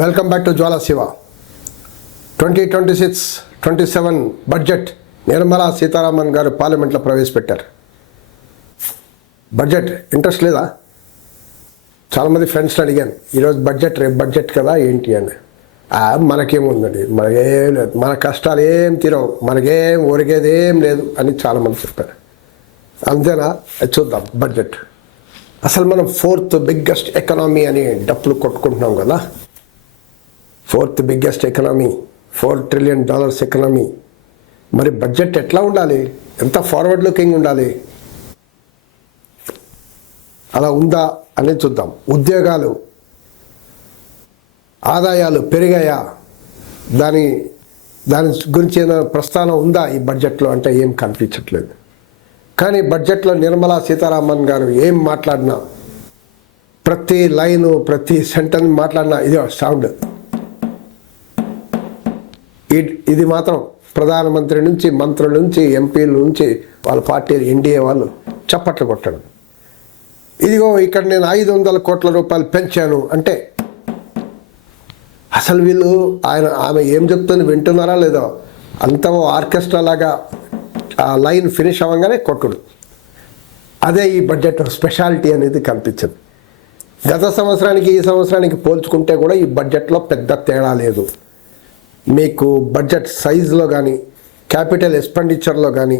Welcome back to Jwala Shiva. 2026-27 budget Nirmala Sitharaman గారు పార్లమెంట్లో ప్రవేశపెట్టారు. బడ్జెట్ ఇంట్రెస్ట్ లేదా? చాలామంది ఫ్రెండ్స్ని అడిగాను, ఈరోజు బడ్జెట్ రేపు బడ్జెట్ కదా ఏంటి అని. మనకేముందండి, మనకేం లేదు, మన కష్టాలు ఏం తీరవు, మనకేం ఒరిగేది ఏం లేదు అని చాలామంది చెప్పారు. అంతేనా? చూద్దాం బడ్జెట్. అసలు మనం 4th బిగ్గెస్ట్ ఎకనామీ అని డప్పులు కొట్టుకుంటున్నాం కదా. 4th biggest economy, $4 trillion economy. మరి బడ్జెట్ ఎట్లా ఉండాలి? ఎంత ఫార్వర్డ్ లుకింగ్ ఉండాలి? అలా ఉందా అనేది చూద్దాం. ఉద్యోగాలు, ఆదాయాలు పెరిగాయా? దాని గురించి ఏదైనా ప్రస్తావన ఉందా ఈ బడ్జెట్లో అంటే ఏం కనిపించట్లేదు. కానీ బడ్జెట్లో నిర్మలా సీతారామన్ గారు ఏం మాట్లాడినా, ప్రతి లైను ప్రతి సెంటెన్స్ మాట్లాడినా ఇదే సౌండ్. ఇది మాత్రం ప్రధానమంత్రి నుంచి, మంత్రుల నుంచి, ఎంపీల నుంచి, వాళ్ళ పార్టీ ఎన్డీఏ వాళ్ళు చప్పట్లు కొట్టడం. ఇదిగో ఇక్కడ నేను 500 కోట్ల రూపాయలు పెంచాను అంటే అసలు వీళ్ళు ఆమె ఏం చెప్తుంది వింటున్నారా లేదో, అంత ఆర్కెస్ట్రా లాగా ఆ లైన్ ఫినిష్ అవ్వగానే కొట్టుడు. అదే ఈ బడ్జెట్ స్పెషాలిటీ అనేది కనిపించింది. గత సంవత్సరానికి ఈ సంవత్సరానికి పోల్చుకుంటే కూడా ఈ బడ్జెట్లో పెద్ద తేడా లేదు. మీకు బడ్జెట్ సైజులో కానీ, క్యాపిటల్ ఎక్స్పెండిచర్లో కానీ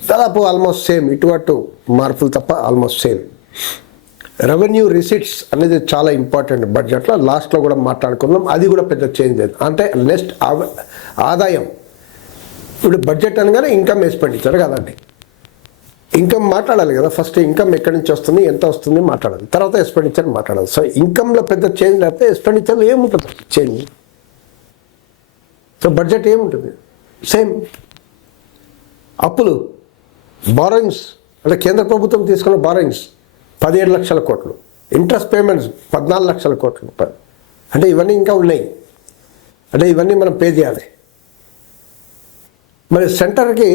దాదాపు ఆల్మోస్ట్ సేమ్, ఇటు మార్పులు తప్ప ఆల్మోస్ట్ సేమ్. రెవెన్యూ రిసీట్స్ అనేది చాలా ఇంపార్టెంట్ బడ్జెట్లో. లాస్ట్లో కూడా మాట్లాడుకున్నాం, అది కూడా పెద్ద చేంజ్ లేదు. అంటే నెక్స్ట్ ఆదాయం. ఇప్పుడు బడ్జెట్ అనగానే ఇన్కమ్ ఎక్స్పెండిచర్ కదండి. ఇన్కమ్ మాట్లాడాలి కదా. ఫస్ట్ ఇన్కమ్ ఎక్కడి నుంచి వస్తుంది, ఎంత వస్తుంది మాట్లాడాలి, తర్వాత ఎక్స్పెండిచర్ మాట్లాడాలి. సో ఇన్కమ్లో పెద్ద చేంజ్ లేకపోతే ఎక్స్పెండిచర్లో ఏముంటుంది చేంజ్. సో బడ్జెట్ ఏముంటుంది? సేమ్. అప్పులు, బారోయింగ్స్ అంటే కేంద్ర ప్రభుత్వం తీసుకున్న బారోయింగ్స్ 17 లక్షల కోట్లు, ఇంట్రెస్ట్ పేమెంట్స్ 14 లక్షల కోట్ల రూపాయలు. అంటే ఇవన్నీ ఇంకా ఉన్నాయి, అంటే ఇవన్నీ మనం పే చేయాలి. మరి సెంటర్కి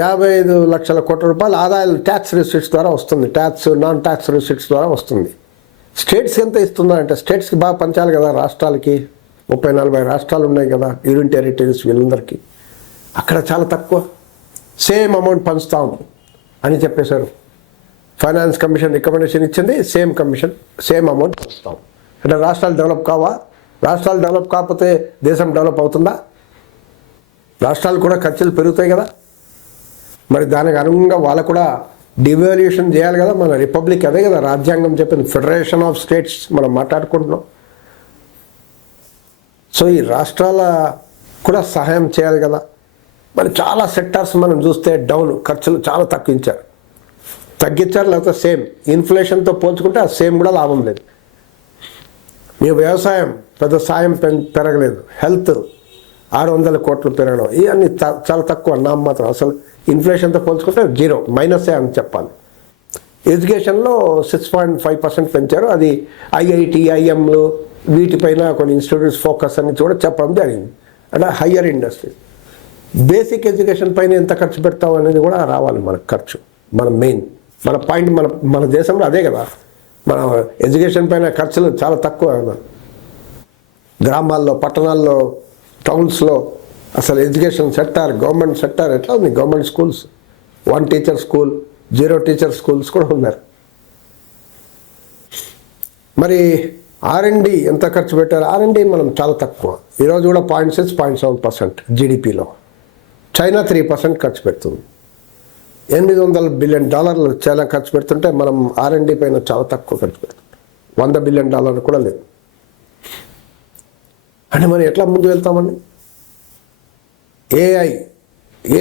55 లక్షల కోట్ల రూపాయలు ఆదాయాలు ట్యాక్స్ రిసిట్స్ ద్వారా వస్తుంది, ట్యాక్స్ నాన్ ట్యాక్స్ రిసిట్స్ ద్వారా వస్తుంది. స్టేట్స్కి ఎంత ఇస్తుందా అంటే స్టేట్స్కి బాగా పంచాలి కదా. రాష్ట్రాలకి 30-40 రాష్ట్రాలు ఉన్నాయి కదా, యూనియన్ టెరిటరీస్, వీళ్ళందరికీ అక్కడ చాలా తక్కువ, సేమ్ అమౌంట్ పంచుతాం అని చెప్పేశారు. ఫైనాన్స్ కమిషన్ రికమెండేషన్ ఇచ్చింది, సేమ్ అమౌంట్ పంచుతాం. అంటే రాష్ట్రాలు డెవలప్ కావా? రాష్ట్రాలు డెవలప్ కాకపోతే దేశం డెవలప్ అవుతుందా? రాష్ట్రాలు కూడా ఖర్చులు పెరుగుతాయి కదా. మరి దానికి అనుగుణంగా వాళ్ళు కూడా డివాల్యూషన్ చేయాలి కదా. మన రిపబ్లిక్ అదే కదా, రాజ్యాంగం చెప్పింది, ఫెడరేషన్ ఆఫ్ స్టేట్స్ మనం మాట్లాడుకుంటున్నాం. సో ఈ రాష్ట్రాల కూడా సహాయం చేయాలి కదా. మరి చాలా సెక్టార్స్ మనం చూస్తే డౌన్, ఖర్చులు చాలా తగ్గించారు లేకపోతే సేమ్. ఇన్ఫ్లేషన్తో పోల్చుకుంటే ఆ సేమ్ కూడా లాభం లేదు. మీ వ్యవసాయం పెద్ద సాయం పెరగలేదు. హెల్త్ 600 కోట్లు పెరగడం, ఇవన్నీ చాలా తక్కువ నామమాత్రం. అసలు ఇన్ఫ్లేషన్తో పోల్చుకుంటే జీరో, మైనసే అని చెప్పాలి. ఎడ్యుకేషన్లో 6.5% పెంచారు. అది ఐఐటి, ఐఎంలు వీటిపైన కొన్ని ఇన్స్టిట్యూట్స్ ఫోకస్ అని కూడా చెప్పడం జరిగింది. అంటే హయ్యర్ ఇండస్ట్రీ, బేసిక్ ఎడ్యుకేషన్ పైన ఎంత ఖర్చు పెడతాం అనేది కూడా రావాలి మనకు ఖర్చు. మన మెయిన్ మన పాయింట్ మన దేశంలో అదే కదా. మన ఎడ్యుకేషన్ పైన ఖర్చులు చాలా తక్కువ. గ్రామాల్లో, పట్టణాల్లో, టౌన్స్లో అసలు ఎడ్యుకేషన్ సెక్టార్, గవర్నమెంట్ సెక్టార్ ఎట్లా ఉంది? Government schools 1 teacher school, 0 teacher schools కూడా ఉన్నారు. మరి R&D ఎంత ఖర్చు పెట్టారు? R&D మనం చాలా తక్కువ. ఈరోజు కూడా 0.6, 0.7% జీడిపిలో. చైనా 3% ఖర్చు పెడుతుంది. $800 బిలియన్ చైనా ఖర్చు పెడుతుంటే మనం R&D పైన చాలా తక్కువ ఖర్చు పెడుతుంటాం. $100 బిలియన్ కూడా లేదు. అంటే మనం ఎట్లా ముందు వెళ్తామండి?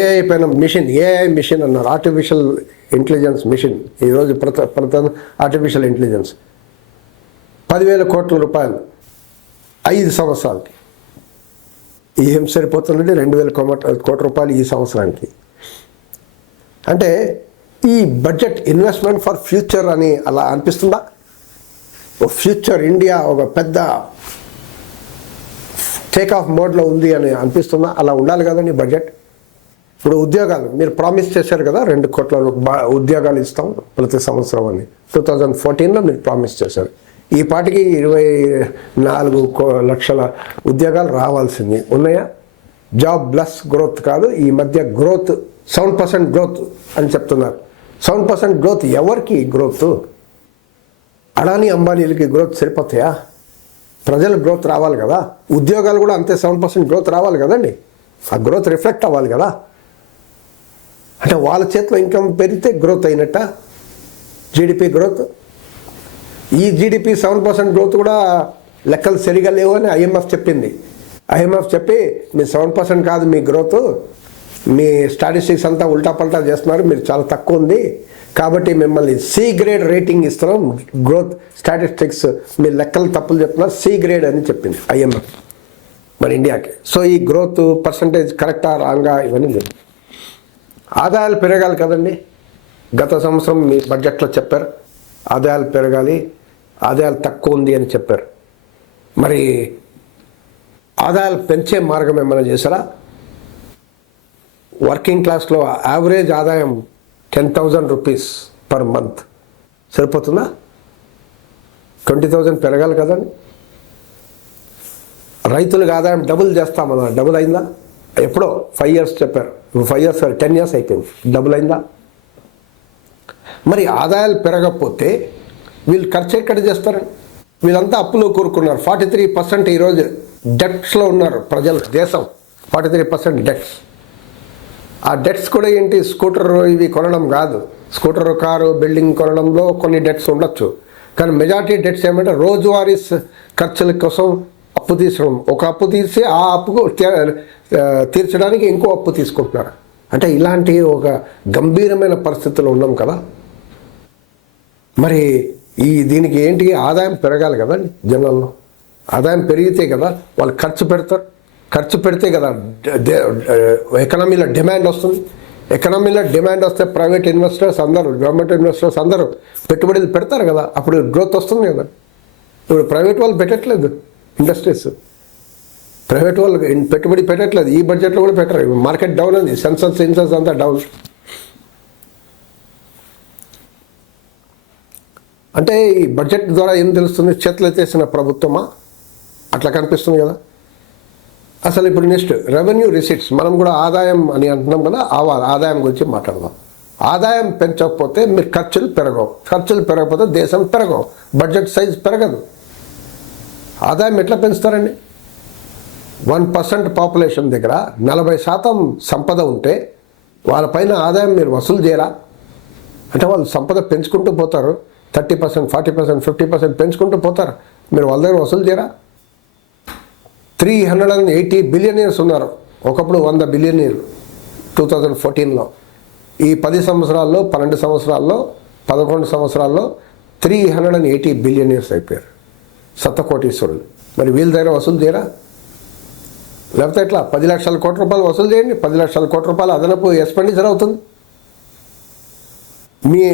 ఏఐ పైన మిషన్, ఏఐ మిషన్ అన్నారు, ఆర్టిఫిషియల్ ఇంటెలిజెన్స్ మిషన్. ఈరోజు ఆర్టిఫిషియల్ ఇంటెలిజెన్స్ 10,000 కోట్ల రూపాయలు 5 సంవత్సరాలకి. ఏం సరిపోతుందండి? 2,000 కోట్ల రూపాయలు ఈ సంవత్సరానికి. అంటే ఈ బడ్జెట్ ఇన్వెస్ట్మెంట్ ఫర్ ఫ్యూచర్ అని అలా అనిపిస్తుందా? ఓ ఫ్యూచర్ ఇండియా ఒక పెద్ద టేక్ ఆఫ్ మోడ్లో ఉంది అని అనిపిస్తుందా? అలా ఉండాలి కదండి బడ్జెట్. ఇప్పుడు ఉద్యోగాలు మీరు ప్రామిస్ చేశారు కదా, 2 కోట్ల ఉద్యోగాలు ఇస్తాం ప్రతి సంవత్సరం అని 2014లో మీరు ప్రామిస్ చేశారు. ఈ పాటికి 24 లక్షల ఉద్యోగాలు రావాల్సింది ఉన్నాయా? జాబ్ ప్లస్ గ్రోత్ కాదు, ఈ మధ్య గ్రోత్ 7% గ్రోత్ అని చెప్తున్నారు. 7% గ్రోత్ ఎవరికి గ్రోత్? అడానీ అంబానీలకి గ్రోత్ సరిపోతాయా? ప్రజల గ్రోత్ రావాలి కదా, ఉద్యోగాలు కూడా అంతే 7% గ్రోత్ రావాలి కదండి. ఆ గ్రోత్ రిఫ్లెక్ట్ అవ్వాలి కదా. అంటే వాళ్ళ చేతిలో ఇన్కమ్ పెరిగితే గ్రోత్ అయినట్ట జీడిపి గ్రోత్. ఈ జీడిపి 7% గ్రోత్ కూడా లెక్కలు సరిగా లేవు అని ఐఎంఎఫ్ చెప్పింది. ఐఎంఎఫ్ చెప్పి మీ 7% కాదు మీ గ్రోత్, మీ స్టాటిస్టిక్స్ అంతా ఉల్టా పల్టా చేస్తున్నారు, మీరు చాలా తక్కువ ఉంది కాబట్టి మిమ్మల్ని సి గ్రేడ్ రేటింగ్ ఇస్తున్నాం, గ్రోత్ స్టాటిస్టిక్స్ మీ లెక్కలు తప్పులు చెప్తున్నారు, సి గ్రేడ్ అని చెప్పింది ఐఎంఎఫ్ మన ఇండియాకి. సో ఈ గ్రోత్ పర్సంటేజ్ కరెక్టా రాంగా ఇవన్నీ లేదు. ఆదాయాలు పెరగాలి కదండి. గత సంవత్సరం మీ బడ్జెట్లో చెప్పారు ఆదాయాలు పెరగాలి, ఆదాయాలు తక్కువ ఉంది అని చెప్పారు. మరి ఆదాయాలు పెంచే మార్గం ఏమైనా చేశారా? వర్కింగ్ క్లాస్లో యావరేజ్ ఆదాయం 10,000 రూపీస్ పర్ మంత్ సరిపోతుందా? 20,000 పెరగాలి కదండి. రైతులకు ఆదాయం డబుల్ చేస్తామన్నా, డబుల్ అయిందా? ఎప్పుడో 5 years చెప్పారు, 5 years 10 years అయిపోయింది, డబుల్ అయిందా? మరి ఆదాయాలు పెరగకపోతే వీళ్ళు ఖర్చు ఎక్కడ చేస్తారండి? వీళ్ళంతా అప్పులు కోరుకున్నారు. 43% ఈరోజు డెట్స్లో ఉన్నారు ప్రజలు, దేశం 43% డెట్స్. ఆ డెట్స్ కూడా ఏంటి, స్కూటర్ ఇవి కొనడం కాదు, స్కూటర్ కారు బిల్డింగ్ కొనడంలో కొన్ని డెట్స్ ఉండొచ్చు, కానీ మెజారిటీ డెట్స్ ఏమంటే రోజువారీ ఖర్చుల కోసం అప్పు తీసుకోవడం. ఒక అప్పు తీసి ఆ అప్పుకు తీర్చడానికి ఇంకో అప్పు తీసుకుంటున్నారు. అంటే ఇలాంటి ఒక గంభీరమైన పరిస్థితుల్లో ఉన్నాం కదా. మరి దీనికి ఏంటి, ఆదాయం పెరగాలి కదండి. జనాల్లో ఆదాయం పెరిగితే కదా వాళ్ళు ఖర్చు పెడతారు, ఖర్చు పెడితే కదా ఎకనామీలో డిమాండ్ వస్తుంది. ఎకనామీలో డిమాండ్ వస్తే ప్రైవేట్ ఇన్వెస్టర్స్ అందరూ, గవర్నమెంట్ ఇన్వెస్టర్స్ అందరూ పెట్టుబడులు పెడతారు కదా, అప్పుడు గ్రోత్ వస్తుంది కదా. ఇప్పుడు ప్రైవేట్ వాళ్ళు పెట్టట్లేదు, ఇండస్ట్రీస్ ప్రైవేట్ వాళ్ళు పెట్టుబడి పెట్టట్లేదు, ఈ బడ్జెట్లో కూడా పెట్టరు. మార్కెట్ డౌన్ ఉంది, సెన్సస్ అంతా డౌన్. అంటే ఈ బడ్జెట్ ద్వారా ఏం తెలుస్తుంది, చేతులు ఎత్తేసిన ప్రభుత్వమా అట్లా కనిపిస్తుంది కదా. అసలు ఇప్పుడు నెక్స్ట్ రెవెన్యూ రిసీట్స్, మనం కూడా ఆదాయం అని అంటున్నాం కదా, ఆదాయం గురించి మాట్లాడదాం. ఆదాయం పెంచకపోతే మీరు ఖర్చులు పెరగవు, ఖర్చులు పెరగకపోతే దేశం పెరగవు, బడ్జెట్ సైజ్ పెరగదు. ఆదాయం ఎట్లా పెంచుతారండి? 1% పాపులేషన్ దగ్గర 40% సంపద ఉంటే వాళ్ళపైన ఆదాయం మీరు వసూలు చేయరా? అంటే వాళ్ళు సంపద పెంచుకుంటూ పోతారు, 30%, 40%, 50% పెంచుకుంటూ పోతారు, మీరు వాళ్ళ దగ్గర వసూలు చేయరా? 380 బిలియనీర్స్ ఉన్నారు, ఒకప్పుడు 100 బిలియనీర్లు 2014లో. ఈ 10 సంవత్సరాల్లో, 12 సంవత్సరాల్లో, 11 సంవత్సరాల్లో 380 బిలియనీర్స్ అయిపోయారు, శతకోటీశ్వరులు. మరి వీళ్ళ దగ్గర వసూలు చేయరా? లేకపోతే ఎట్లా? 10 లక్షల కోట్ల రూపాయలు వసూలు చేయండి, 10 లక్షల కోట్ల రూపాయలు అదనపు ఎక్స్పెండిచర్ అవుతుంది. మీ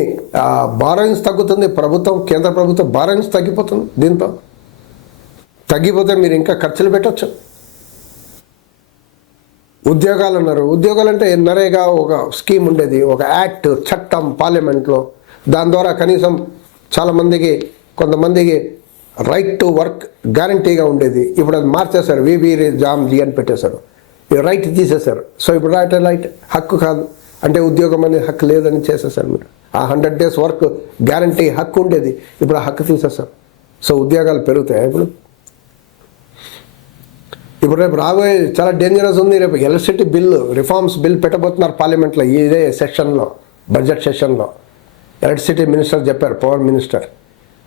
బారోయింగ్స్ తగ్గుతుంది, ప్రభుత్వం, కేంద్ర ప్రభుత్వం బారోయింగ్స్ తగ్గిపోతుంది. దీంతో తగ్గిపోతే మీరు ఇంకా ఖర్చులు పెట్టచ్చు. ఉద్యోగాలు అన్నారు, ఉద్యోగాలు అంటే నరేగా ఒక స్కీమ్ ఉండేది, ఒక యాక్ట్, చట్టం పార్లమెంట్లో, దాని ద్వారా కనీసం చాలామందికి, కొంతమందికి రైట్ టు వర్క్ గ్యారంటీగా ఉండేది. ఇప్పుడు అది మార్చేశారు, వివి జామ్జీ అని పెట్టేశారు, ఈ రైట్ తీసేశారు. సో ఇప్పుడు రైట్ హక్కు కాదు, అంటే ఉద్యోగం అనే హక్కు లేదని చేసేసారు మీరు. ఆ 100 days వర్క్ గ్యారంటీ హక్కు ఉండేది, ఇప్పుడు ఆ హక్కు తీసేశారు. సో ఉద్యోగాలు పెరుగుతాయి. ఇప్పుడు రేపు రాబోయే చాలా డేంజరస్ ఉంది. రేపు ఎలక్ట్రిసిటీ బిల్లు రిఫార్మ్స్ బిల్ పెట్టబోతున్నారు పార్లమెంట్లో, ఇదే సెషన్లో, బడ్జెట్ సెషన్లో. ఎలక్ట్రిసిటీ మినిస్టర్ చెప్పారు, పవర్ మినిస్టర్.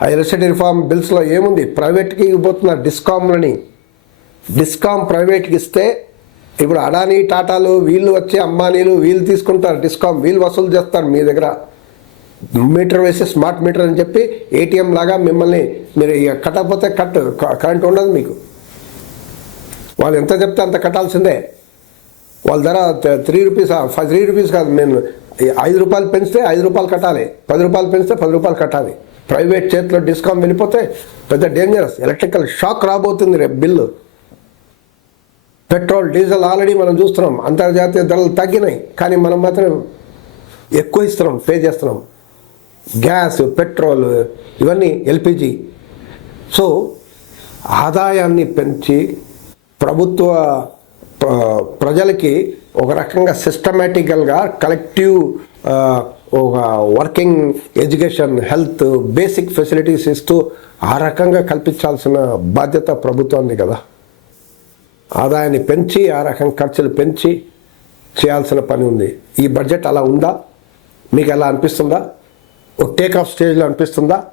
ఆ ఎలక్ట్రిసిటీ రిఫార్మ్ బిల్స్లో ఏముంది, ప్రైవేట్కి ఇవ్వబోతున్నారు డిస్కామ్లని. డిస్కామ్ ప్రైవేట్కి ఇస్తే ఇప్పుడు అడానీ, టాటాలు వీళ్ళు వచ్చి, అంబానీలు వీళ్ళు తీసుకుంటారు డిస్కామ్, వీళ్ళు వసూలు చేస్తారు మీ దగ్గర. మీటర్ వేసి స్మార్ట్ మీటర్ అని చెప్పి ఏటీఎం లాగా మిమ్మల్ని, మీరు ఇక కట్టకపోతే కరెంట్ ఉండదు మీకు. వాళ్ళు ఎంత చెప్తే అంత కట్టాల్సిందే. వాళ్ళ ధర 3 రూపీస్, 3 రూపీస్ కాదు, నేను 5 రూపాయలు పెంచితే 5 రూపాయలు కట్టాలి, 10 రూపాయలు పెంచితే 10 రూపాయలు కట్టాలి. ప్రైవేట్ చేతిలో డిస్కామ్ వెళ్ళిపోతే పెద్ద డేంజరస్, ఎలక్ట్రికల్ షాక్ రాబోతుంది రేపు బిల్లు. పెట్రోల్, డీజిల్ ఆల్రెడీ మనం చూస్తున్నాం, అంతర్జాతీయ ధరలు తగ్గినాయి, కానీ మనం మాత్రం ఎక్కువ ఇస్తున్నాం, పే చేస్తున్నాం. గ్యాస్, పెట్రోల్, ఇవన్నీ ఎల్పిజి సో ఆదాయాన్ని పెంచి ప్రభుత్వ ప్రజలకి ఒక రకంగా సిస్టమేటికల్గా కలెక్టివ్ ఒక working education health basic facilities ఇస్తూ ఆ రకంగా కల్పించాల్సిన బాధ్యత ప్రభుత్వాన్ని కదా. ఆదాయాన్ని పెంచి ఆ రకం ఖర్చులు పెంచి చేయాల్సిన పని ఉంది. ఈ బడ్జెట్ అలా ఉందా? మీకు ఎలా అనిపిస్తుందా? ఒక టేక్ ఆఫ్ స్టేజ్లో అనిపిస్తుందా?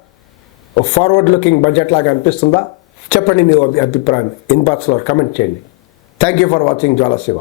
ఒక ఫార్వర్డ్ లుకింగ్ బడ్జెట్ లాగా అనిపిస్తుందా? చెప్పండి మీ అభిప్రాయం ఇన్బాక్స్లో కమెంట్ చేయండి. Thank you for watching Jwala Shiva.